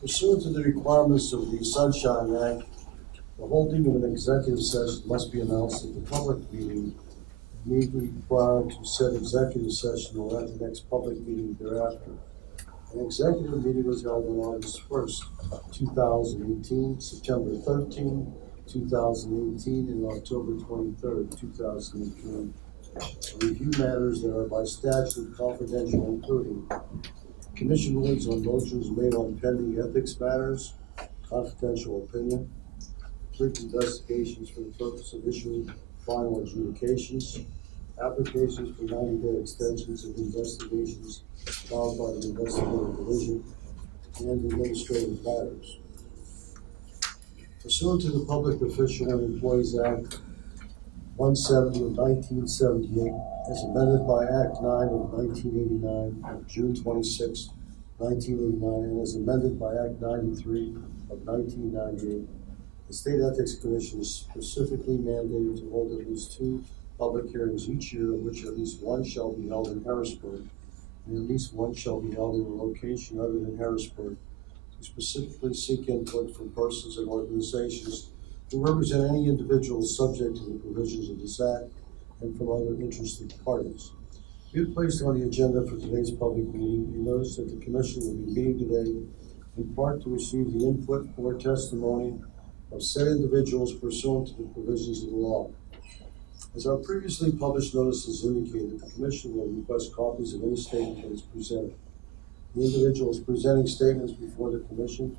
Pursuant to the requirements of the Sunshine Act, the holding of an executive session must be announced at the public meeting immediately prior to said executive session or at the next public meeting thereafter. An executive meeting was held on August 1st, 2018, September 13, 2018, and October 23rd, 2018. To review matters that are by statute confidential, including commission rulings on motions made on pending ethics matters, confidential opinion, complete investigations for the purpose of issuing final adjudications, applications for 90-day extensions of investigations filed by the investigative division, and administrative matters. Pursuant to the Public Official and Employees Act 170 of 1978, as amended by Act 9 of 1989 of June 26, 1989, and as amended by Act 93 of 1998, the State Ethics Commission is specifically mandated to hold at least 2 public hearings each year, of which at least one shall be held in Harrisburg, and at least one shall be held in a location other than Harrisburg, to specifically seek input from persons and organizations who represent any individual subject to the provisions of this Act and from other interested parties. We have placed on the agenda for today's public meeting a notice that the Commission will be meeting today in part to receive the input or testimony of said individuals pursuant to the provisions of the law. As our previously published notices indicated, the Commission will request copies of any statement that is presented. The individuals presenting statements before the Commission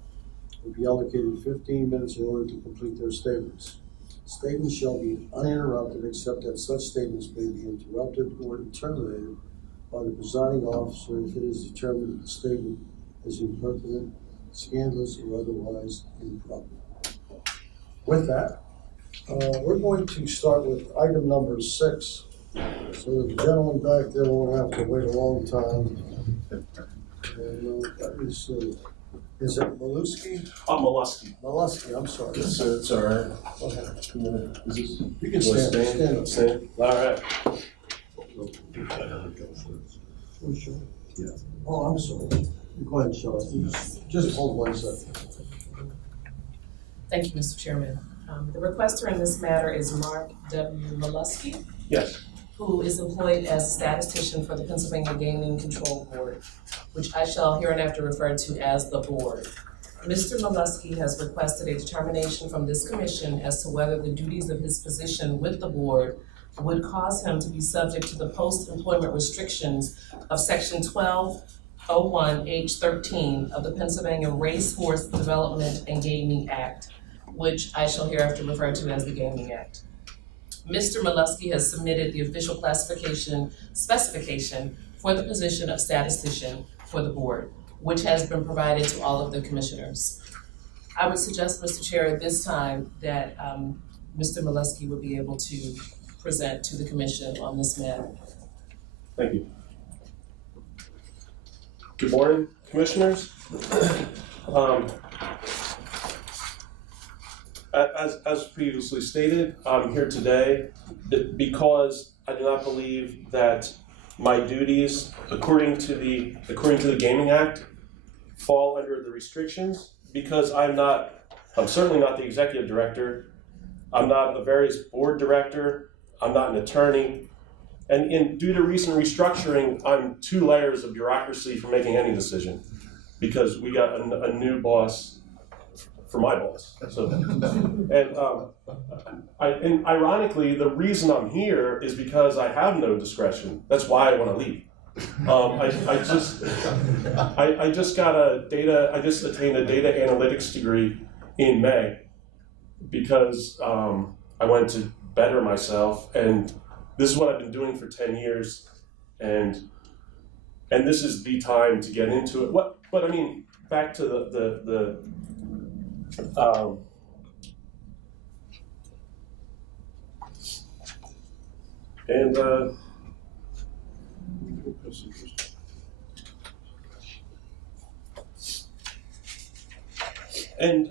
will be allocated 15 minutes in order to complete their statements. Statements shall be uninterrupted except that such statements may be interrupted or terminated by the presiding officer if it is determined that the statement is impertinent, scandalous, or otherwise improper. With that, we're going to start with item number 6. So the gentleman back there won't have to wait a long time. And that is it Malusky? Mollusky. Malusky, I'm sorry. It's all right. Okay. You can stand up. Stand. All right. Oh, sure. Yeah. Oh, I'm sorry. Go ahead, Sean. Just hold 1 second. Thank you, Mr. Chairman. The requester in this matter is Mark W. Mollusky, Yes. who is employed as a statistician for the Pennsylvania Gaming Control Board, which I shall hereinafter refer to as the board. Mr. Mollusky has requested a determination from this commission as to whether the duties of his position with the board would cause him to be subject to the post-employment restrictions of Section 1201 H13 of the Pennsylvania Racehorse Development and Gaming Act, which I shall hereafter refer to as the Gaming Act. Mr. Mollusky has submitted the official specification for the position of statistician for the board, which has been provided to all of the commissioners. I would suggest, Mr. Chair, at this time that Mr. Mollusky would be able to present to the commission on this matter. Thank you. Good morning, commissioners. As previously stated, I'm here today because I do not believe that my duties, according to the Gaming Act, fall under the restrictions, because I'm certainly not the executive director, I'm not a various board director, I'm not an attorney, and due to recent restructuring, I'm 2 layers of bureaucracy for making any decision, because we got a new boss for my boss. So, and ironically, the reason I'm here is because I have no discretion. That's why I want to leave. I just attained a data analytics degree in May because I wanted to better myself, and this is what I've been doing for 10 years, and this is the time to get into it. But I mean, back to the and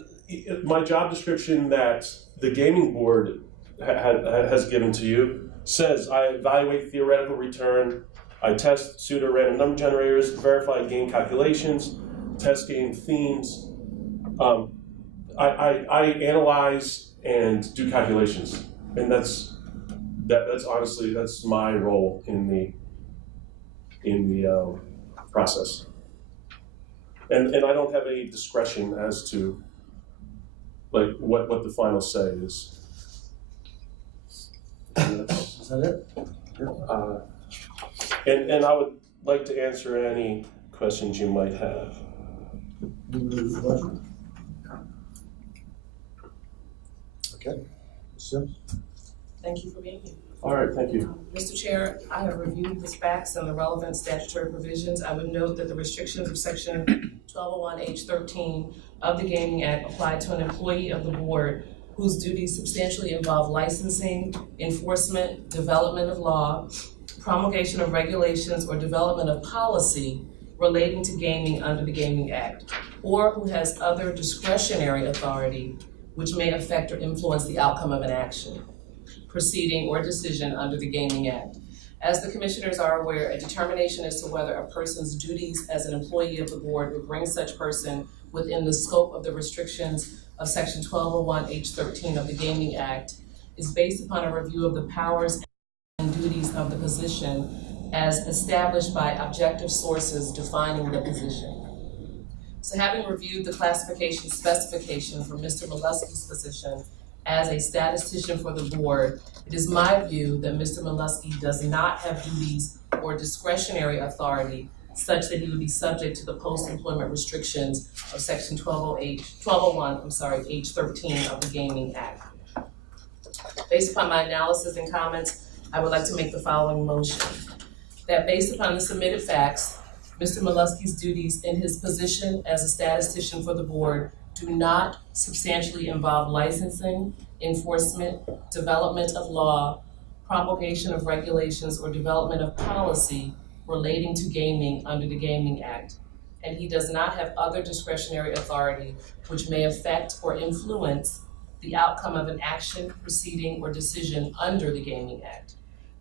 my job description that the gaming board has given to you says I evaluate theoretical return, I test pseudo-random number generators, verify game calculations, test game themes. I analyze and do calculations, and that's honestly that's my role in the process. And I don't have any discretion as to like what the final say is. Is that it? And I would like to answer any questions you might have. Any other questions? Okay, Ms. Sims? Thank you for being here. All right, thank you. Mr. Chair, I have reviewed the facts and the relevant statutory provisions. I would note that the restrictions of section 1201H13 of the Gaming Act apply to an employee of the board whose duties substantially involve licensing, enforcement, development of law, promulgation of regulations, or development of policy relating to gaming under the Gaming Act, or who has other discretionary authority which may affect or influence the outcome of an action, proceeding, or decision under the Gaming Act. As the commissioners are aware, a determination as to whether a person's duties as an employee of the board would bring such person within the scope of the restrictions of section 1201H13 of the Gaming Act is based upon a review of the powers and duties of the position as established by objective sources defining the position. So having reviewed the classification specification for Mr. Molesky's position as a statistician for the board, it is my view that Mr. Molesky does not have duties or discretionary authority such that he would be subject to the post-employment restrictions of section 1201H13 of the Gaming Act. Based upon my analysis and comments, I would like to make the following motion. That based upon the submitted facts, Mr. Molesky's duties in his position as a statistician for the board do not substantially involve licensing, enforcement, development of law, promulgation of regulations, or development of policy relating to gaming under the Gaming Act, and he does not have other discretionary authority which may affect or influence the outcome of an action, proceeding, or decision under the Gaming Act.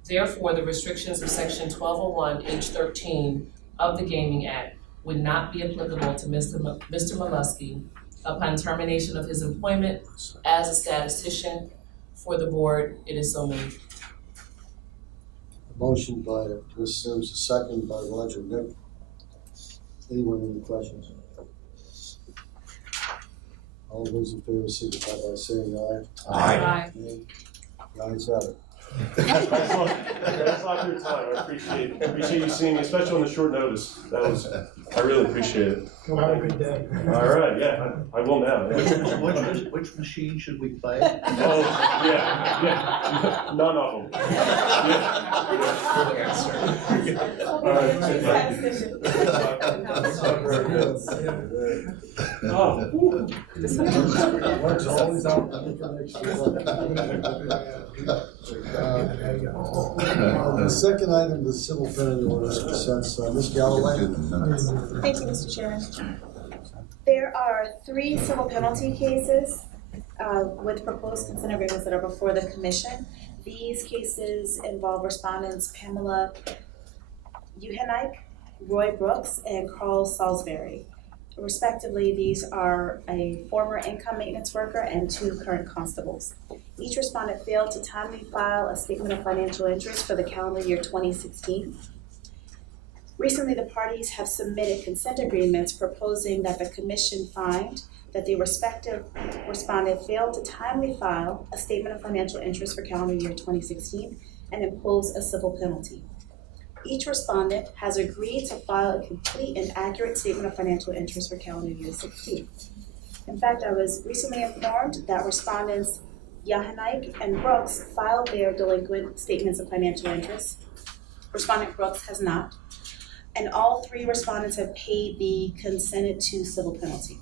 Therefore, the restrictions of section 1201H13 of the Gaming Act would not be applicable to Mr. Molesky upon termination of his employment as a statistician for the board. It is so moved. A motion by Ms. Sims, a second by Roger Nick. Anyone have any questions? All those in favor signify by saying aye. Aye. Nay. The ayes have it. That's a lot of your time. I appreciate you seeing me, especially on the short notice. I really appreciate it. Go have a good day. All right, yeah, I will now. Yeah. Which machine should we play? Oh, yeah, none of them. Yeah. All right. Works always out. The second item, the civil penalty orders for consent. Ms. Galloway. Thank you, Mr. Chairman. There are 3 civil penalty cases with proposed consent agreements that are before the commission. These cases involve respondents Pamela Uhenike, Roy Brooks, and Carl Salisbury. Respectively, these are a former income maintenance worker and 2 current constables. Each respondent failed to timely file a statement of financial interest for the calendar year 2016. Recently, the parties have submitted consent agreements proposing that the commission find that the respective respondent failed to timely file a statement of financial interest for calendar year 2016 and impose a civil penalty. Each respondent has agreed to file a complete and accurate statement of financial interest for calendar year 16. In fact, I was recently informed that respondents Yahanike and Brooks filed their delinquent statements of financial interest. Respondent Brooks has not. And all 3 respondents have paid the consented to civil penalty.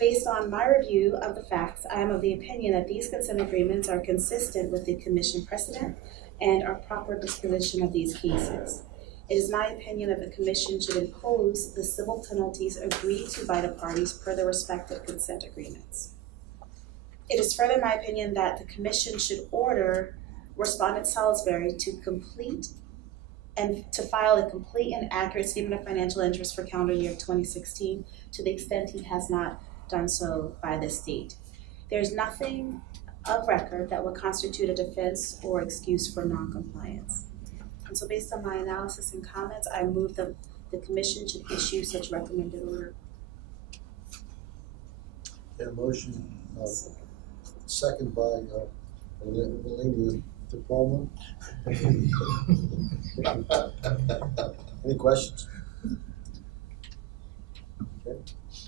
Based on my review of the facts, I am of the opinion that these consent agreements are consistent with the commission precedent and our proper disposition of these cases. It is my opinion that the commission should impose the civil penalties agreed to by the parties per their respective consent agreements. It is further my opinion that the commission should order respondent Salisbury to complete and to file a complete and accurate statement of financial interest for calendar year 2016 to the extent he has not done so by this date. There's nothing of record that would constitute a defense or excuse for non-compliance. And so based on my analysis and comments, I move that the commission should issue such recommended order. A motion, second by Melania DePalma. Any questions? Okay.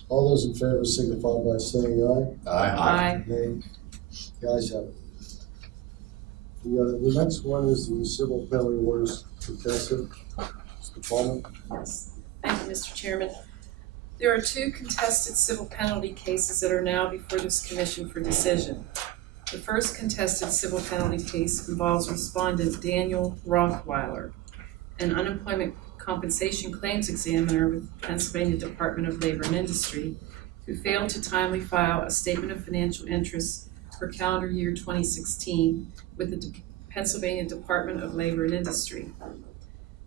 All those in favor signify by saying aye. Aye. Nay. The ayes have it. The next one is the civil penalty orders contested. Mr. Palmer. Yes, thank you, Mr. Chairman. There are two contested civil penalty cases that are now before this commission for decision. The first contested civil penalty case involves respondent Daniel Rothweiler, an unemployment compensation claims examiner with the Pennsylvania Department of Labor and Industry, who failed to timely file a statement of financial interest for calendar year 2016 with the Pennsylvania Department of Labor and Industry.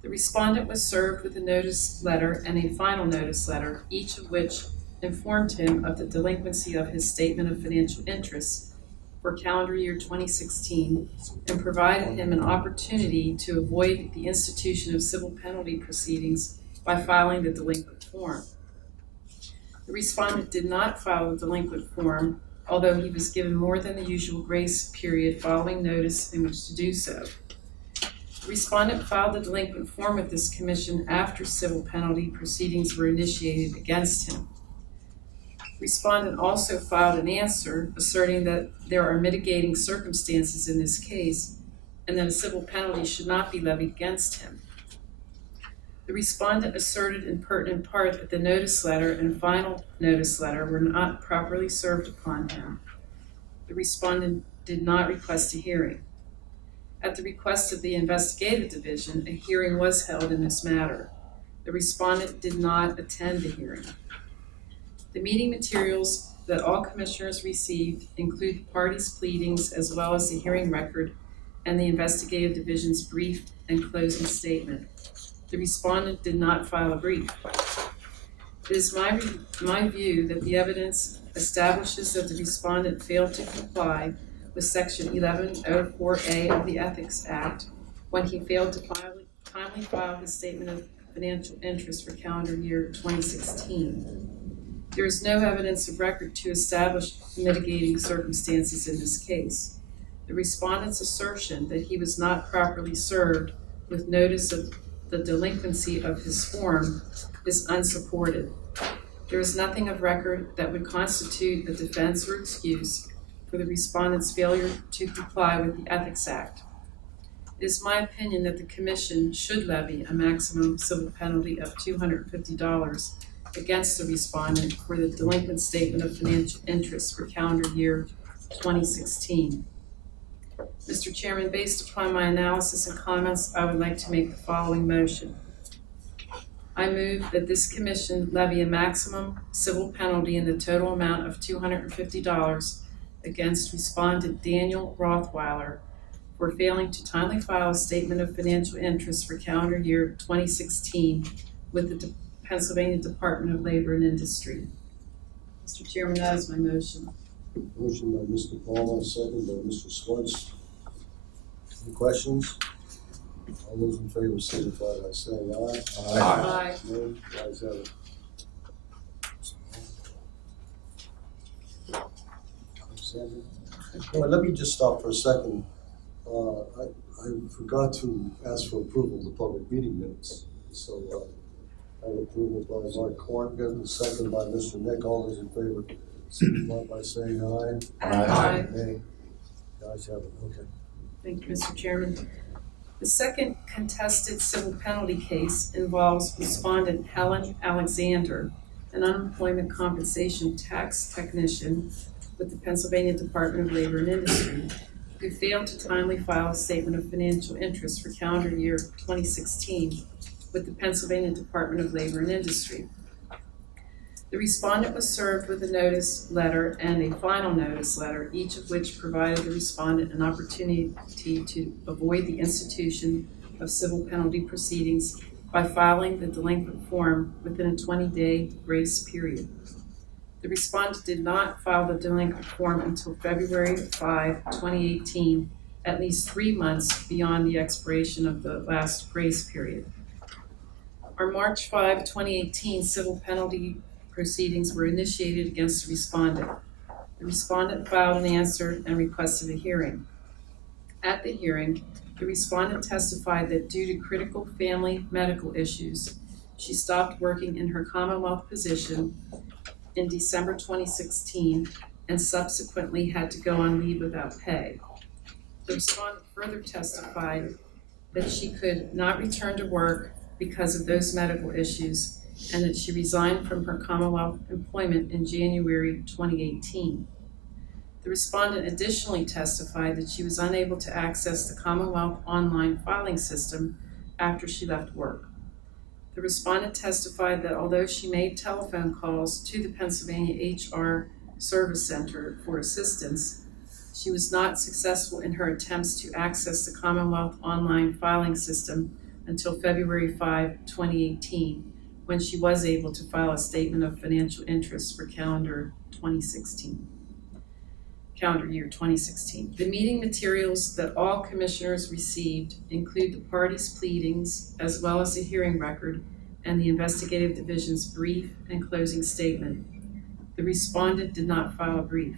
The respondent was served with a notice letter and a final notice letter, each of which informed him of the delinquency of his statement of financial interest for calendar year 2016 and provided him an opportunity to avoid the institution of civil penalty proceedings by filing the delinquent form. The respondent did not file the delinquent form, although he was given more than the usual grace period following notice in which to do so. The respondent filed the delinquent form with this commission after civil penalty proceedings were initiated against him. Respondent also filed an answer asserting that there are mitigating circumstances in this case and that a civil penalty should not be levied against him. The respondent asserted in pertinent part that the notice letter and final notice letter were not properly served upon him. The respondent did not request a hearing. At the request of the investigative division, a hearing was held in this matter. The respondent did not attend the hearing. The meeting materials that all commissioners received include the parties' pleadings as well as the hearing record and the investigative division's brief and closing statement. The respondent did not file a brief. It is my view that the evidence establishes that the respondent failed to comply with Section 1104A of the Ethics Act when he failed to timely file his statement of financial interest for calendar year 2016. There is no evidence of record to establish mitigating circumstances in this case. The respondent's assertion that he was not properly served with notice of the delinquency of his form is unsupported. There is nothing of record that would constitute a defense or excuse for the respondent's failure to comply with the Ethics Act. It is my opinion that the Commission should levy a maximum civil penalty of $250 against the respondent for the delinquent statement of financial interest for calendar year 2016. Mr. Chairman, based upon my analysis and comments, I would like to make the following motion. I move that this Commission levy a maximum civil penalty in the total amount of $250 against respondent Daniel Rothweiler for failing to timely file a statement of financial interest for calendar year 2016 with the Pennsylvania Department of Labor and Industry. Mr. Chairman, that is my motion. Motion by Mr. Palmer, second by Mr. Swartz. Any questions? All those in favor signify by saying aye. Aye. No, the ayes have it. Alexander? Well, let me just stop for a second. I forgot to ask for approval of the public meeting minutes. So I have approval by Mark Corrigan, second by Mr. Nick. All those in favor signify by saying aye. Aye. Nay. The ayes have it. Okay. Thank you, Mr. Chairman. The second contested civil penalty case involves respondent Helen Alexander, an unemployment compensation tax technician with the Pennsylvania Department of Labor and Industry, who failed to timely file a statement of financial interest for calendar year 2016 with the Pennsylvania Department of Labor and Industry. The respondent was served with a notice letter and a final notice letter, each of which provided the respondent an opportunity to avoid the institution of civil penalty proceedings by filing the delinquent form within a 20-day grace period. The respondent did not file the delinquent form until February 5, 2018, at least 3 months beyond the expiration of the last grace period. Our March 5, 2018 civil penalty proceedings were initiated against the respondent. The respondent filed an answer and requested a hearing. At the hearing, the respondent testified that due to critical family medical issues, she stopped working in her Commonwealth position in December 2016 and subsequently had to go on leave without pay. The respondent further testified that she could not return to work because of those medical issues and that she resigned from her Commonwealth employment in January 2018. The respondent additionally testified that she was unable to access the Commonwealth online filing system after she left work. The respondent testified that although she made telephone calls to the Pennsylvania HR Service Center for assistance, she was not successful in her attempts to access the Commonwealth online filing system until February 5, 2018, when she was able to file a statement of financial interest for calendar year 2016. The meeting materials that all commissioners received include the parties' pleadings, as well as the hearing record and the investigative division's brief and closing statement. The respondent did not file a brief.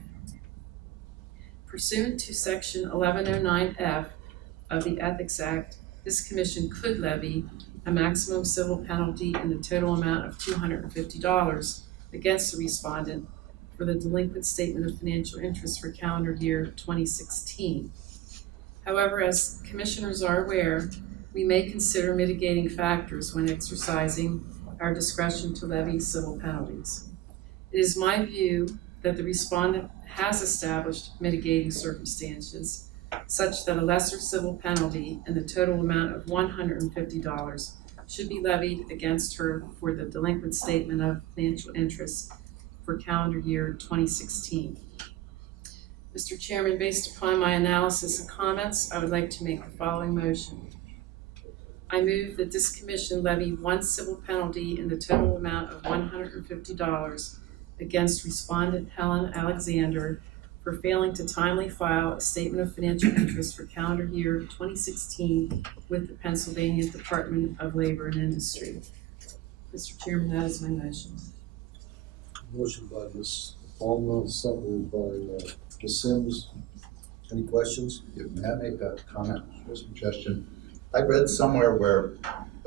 Pursuant to Section 1109F of the Ethics Act, this commission could levy a maximum civil penalty in the total amount of $250 against the respondent for the delinquent statement of financial interest for calendar year 2016. However, as commissioners are aware, we may consider mitigating factors when exercising our discretion to levy civil penalties. It is my view that the respondent has established mitigating circumstances such that a lesser civil penalty in the total amount of $150 should be levied against her for the delinquent statement of financial interest for calendar year 2016. Mr. Chairman, based upon my analysis and comments, I would like to make the following motion. I move that this commission levy one civil penalty in the total amount of $150 against respondent Helen Alexander for failing to timely file a statement of financial interest for calendar year 2016 with the Pennsylvania Department of Labor and Industry. Mr. Chairman, that is my motion. Motion by Ms. Palmer, seconded by Ms. Sims. Any questions? May I make a comment or suggestion? I read somewhere where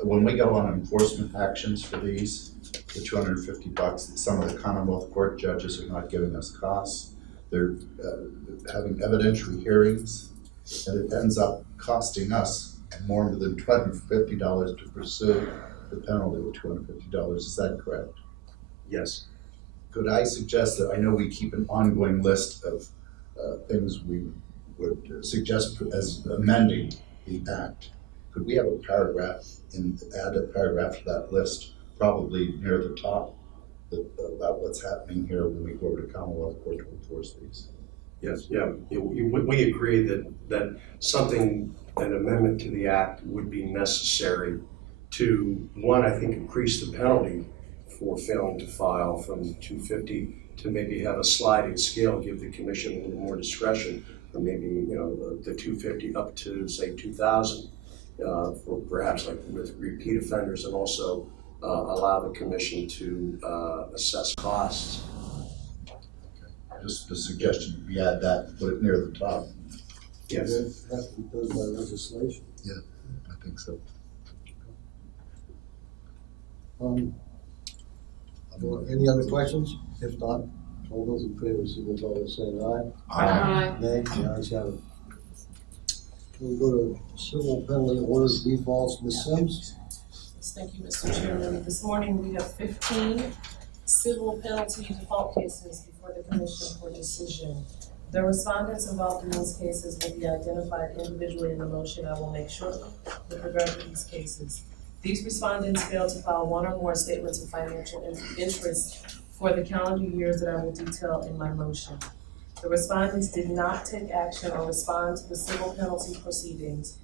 when we go on enforcement actions for these, the $250, some of the Commonwealth Court judges are not giving us costs. They're having evidentiary hearings, and it ends up costing us more than $250 to pursue the penalty of $250. Is that correct? Yes. Could I suggest that, I know we keep an ongoing list of things we would suggest as amending the act. Could we have a paragraph add a paragraph to that list, probably near the top, about what's happening here when we go over to Commonwealth Court to enforce these? Yes, yeah. We agree that something, an amendment to the act would be necessary to, one, I think, increase the penalty for failing to file from $250 to maybe have a sliding scale, give the commission a little more discretion, or maybe the $250 up to say $2,000 for perhaps like with repeat offenders, and also allow the commission to assess costs. Just a suggestion, we add that, put it near the top. Yes. It has to be done by legislation. I think so. Any other questions? If not, all those in favor, signify by saying aye. Aye. Nay, the ayes have it. We'll go to civil penalty orders defaults. Ms. Sims? Yes, thank you, Mr. Chairman. This morning, we have 15 civil penalty default cases before the commission for decision. The respondents involved in these cases will be identified individually in the motion I will make shortly with regard to these cases. These respondents failed to file one or more statements of financial interest for the calendar years that I will detail in my motion. The respondents did not take action or respond to the civil penalty proceedings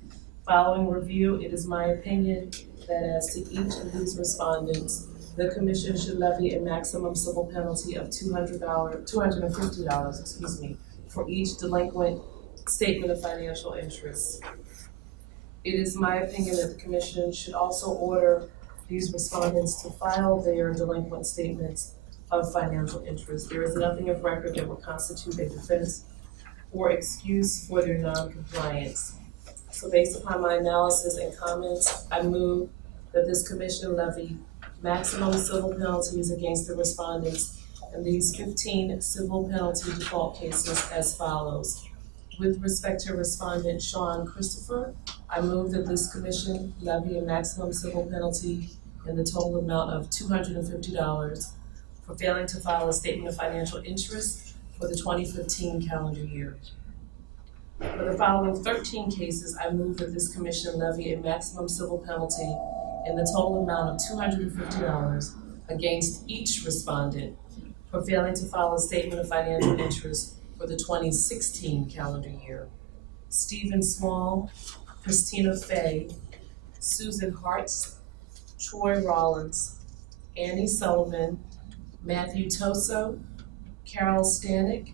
Following review, it is my opinion that as to each of these respondents, the commission should levy a maximum civil penalty of $250, for each delinquent statement of financial interest. It is my opinion that the commission should also order these respondents to file their delinquent statements of financial interest. There is nothing of record that would constitute a defense or excuse for their non-compliance. So based upon my analysis and comments, I move that this commission levy maximum civil penalties against the respondents in these 15 civil penalty default cases as follows. With respect to respondent Sean Christopher, I move that this commission levy a maximum civil penalty in the total amount of $250 for failing to file a statement of financial interest for the 2015 calendar year. For the following 13 cases, I move that this commission levy a maximum civil penalty in the total amount of $250 against each respondent for failing to file a statement of financial interest for the 2016 calendar year. Stephen Small, Christina Fay, Susan Hartz, Troy Rollins, Annie Sullivan, Matthew Toso, Carol Stanek,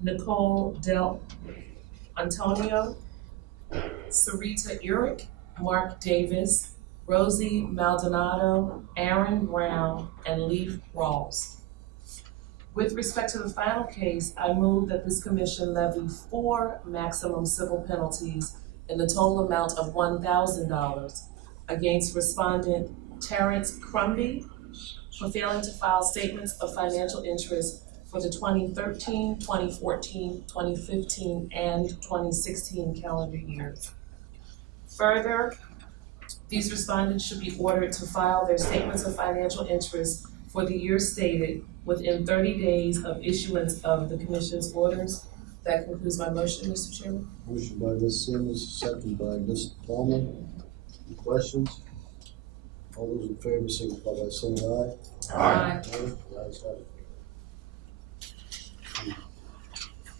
Nicole Del Antonio, Sarita Urick, Mark Davis, Rosie Maldonado, Aaron Brown, and Leaf Rawls. With respect to the final case, I move that this commission levy 4 maximum civil penalties in the total amount of $1,000 against respondent Terrence Crumby for failing to file statements of financial interest for the 2013, 2014, 2015, and 2016 calendar years. Further, these respondents should be ordered to file their statements of financial interest for the year stated within 30 days of issuance of the commission's orders. That concludes my motion, Mr. Chairman. Motion by Ms. Simmons, second by Ms. Palmer. Any questions? All those in favor signify by saying aye. Aye. The ayes have it.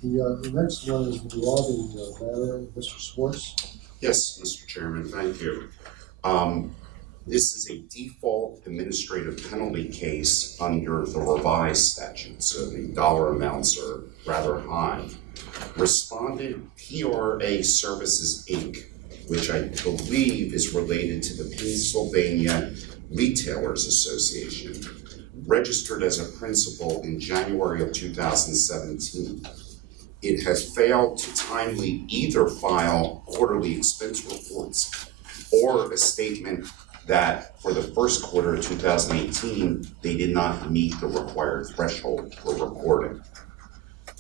The next one is the lobbying matter, Mr. Schwartz. Yes, Mr. Chairman, thank you. This is a default administrative penalty case under the revised statute, so the dollar amounts are rather high. Respondent PRA Services, Inc., which I believe is related to the Pennsylvania Retailers Association, registered as a principal in January of 2017. It has failed to timely either file quarterly expense reports or a statement that for the first quarter of 2018, they did not meet the required threshold for reporting.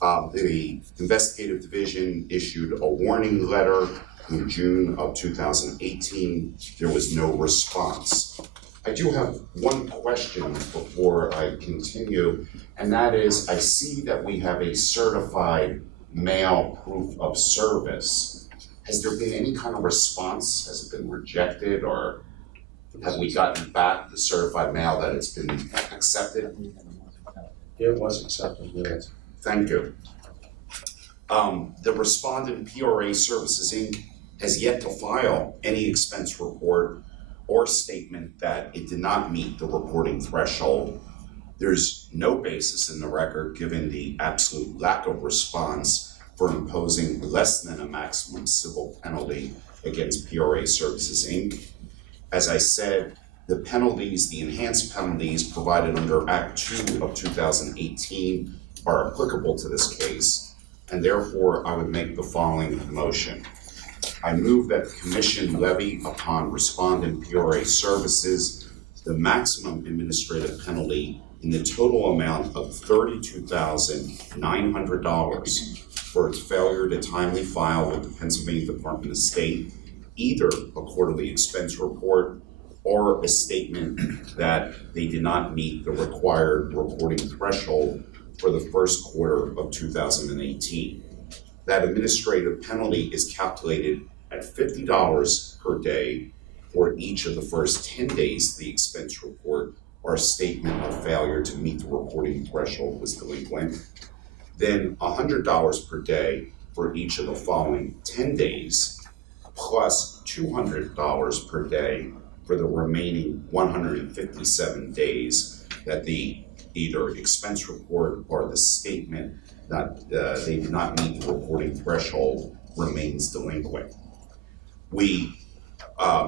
The investigative division issued a warning letter in June of 2018. There was no response. I do have one question before I continue, and that is, I see that we have a certified mail proof of service. Has there been any kind of response? Has it been rejected, or have we gotten back the certified mail that it's been accepted? It was accepted, yes. Thank you. The respondent PRA Services, Inc. has yet to file any expense report or statement that it did not meet the reporting threshold. There's no basis in the record, given the absolute lack of response, for imposing less than a maximum civil penalty against PRA Services, Inc. As I said, the penalties, the enhanced penalties provided under Act 2 of 2018 are applicable to this case, and therefore I would make the following motion. I move that the commission levy upon respondent PRA Services the maximum administrative penalty in the total amount of $32,900 for its failure to timely file with the Pennsylvania Department of State either a quarterly expense report or a statement that they did not meet the required reporting threshold for the first quarter of 2018. That administrative penalty is calculated at $50 per day for each of the first 10 days the expense report or statement of failure to meet the reporting threshold was delinquent, then $100 per day for each of the following 10 days, plus $200 per day for the remaining 157 days that the either expense report or the statement that they did not meet the reporting threshold remains delinquent. We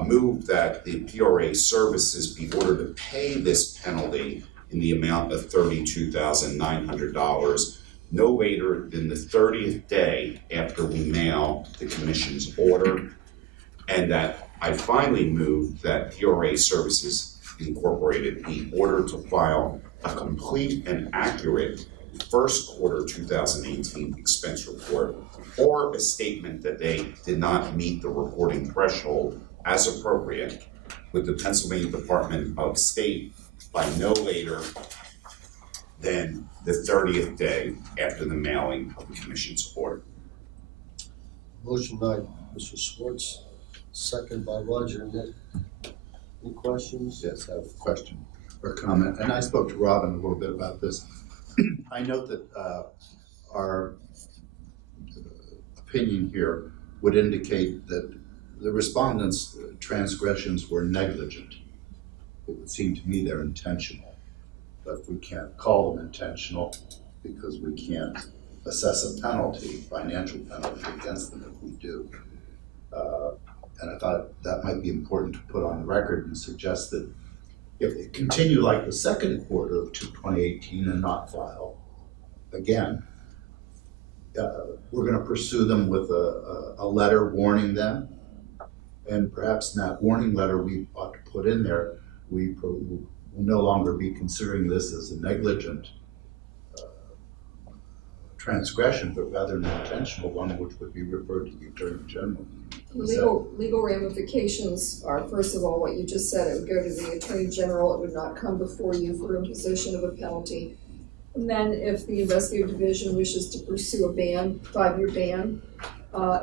move that the PRA services be ordered to pay this penalty in the amount of $32,900 no later than the 30th day after we mail the commission's order, and that I finally move that PRA Services Incorporated be ordered to file a complete and accurate first quarter 2018 expense report or a statement that they did not meet the reporting threshold as appropriate with the Pennsylvania Department of State by no later than the 30th day after the mailing of the commission's order. Motion by Mr. Schwartz, second by Roger. Nick, any questions? Yes, I have a question or comment, and I spoke to Robin a little bit about this. I note that our opinion here would indicate that the respondents' transgressions were negligent. It would seem to me they're intentional, but we can't call them intentional because we can't assess a penalty, financial penalty against them if we do. And I thought that might be important to put on the record and suggest that if they continue like the second quarter of 2018 and not file again, we're going to pursue them with a letter warning them. And perhaps in that warning letter we ought to put in there, we will no longer be considering this as a negligent transgression, but rather an intentional one, which would be referred to the Attorney General. Legal ramifications are, first of all, what you just said, it would go to the Attorney General, it would not come before you for imposition of a penalty. And then if the investigative division wishes to pursue a ban, 5-year ban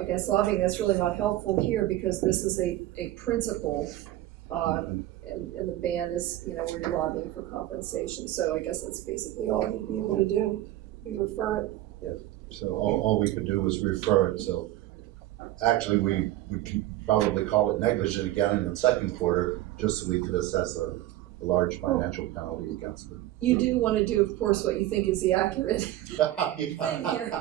against lobbying, that's really not helpful here because this is a principle and the ban is, where you're lobbying for compensation. So I guess that's basically all we'd be able to do. We refer it. Yes. So all we could do was refer it. So actually we could probably call it negligent again in the second quarter, just so we could assess a large financial penalty against them. You do want to do, of course, what you think is the accurate thing here.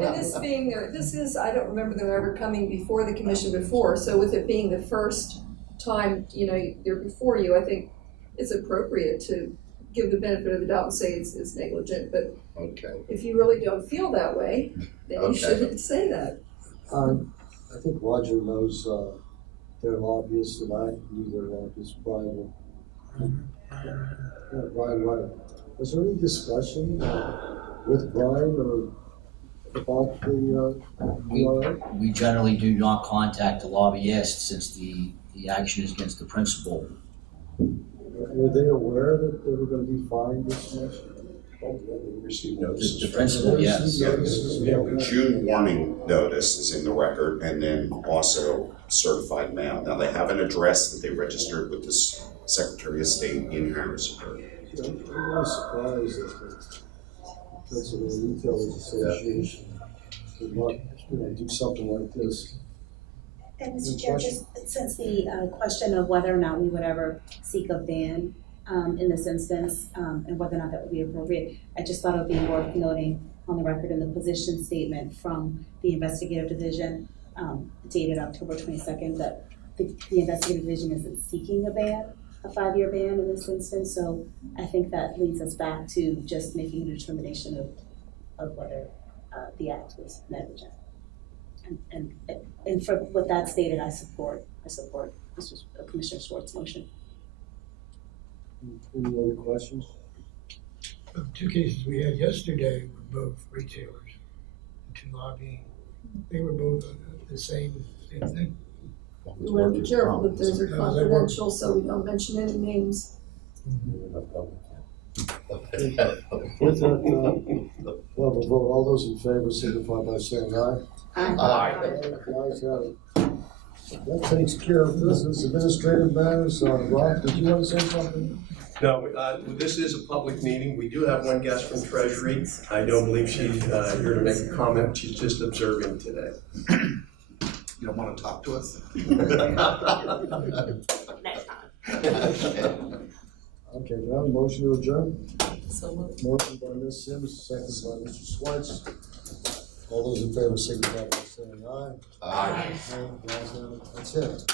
And this being I don't remember them ever coming before the commission before, so with it being the first time, they're before you, I think it's appropriate to give the benefit of the doubt and say it's negligent, but Okay. if you really don't feel that way, then you shouldn't say that. I think Roger knows their lobbyists, and I knew their lobbyists, Brian. Brian. Was there any discussion with Brian or about the PRA? We generally do not contact the lobbyist since the action is against the principal. Were they aware that they were going to be fined this much? We received notices. The principal, yes. The June warning notice is in the record, and then also certified mail. Now, they have an address that they registered with the Secretary of State in Harrisburg. I'm really surprised that the Pennsylvania Retailers Association could not, do something like this. And Mr. Chair, just since the question of whether or not we would ever seek a ban in this instance, and whether or not that would be appropriate, I just thought it would be worth noting on the record in the position statement from the investigative division dated October 22nd that the investigative division isn't seeking a 5-year ban in this instance. So I think that leads us back to just making a determination of whether the act was negligent. And for what that stated, I support Commissioner Schwartz's motion. Any other questions? The two cases we had yesterday were both retailers, two lobbying. They were both the same thing. We want to be careful that those are confidential, so we don't mention any names. With that, we'll have a vote. All those in favor signify by saying aye. Aye. Ayes have it. That takes care of business, administrative matters. Rob, did you want to say something? No, this is a public meeting. We do have one guest from Treasury. I don't believe she's here to make a comment. She's just observing today. You don't wanna talk to us? Next time. Okay, can I have a motion to adjourn? So moved. Motion by Ms. Sims, second by Mr. Schweitz. All those in favor signify by saying aye. Aye. Aye. The ayes have it. That's it.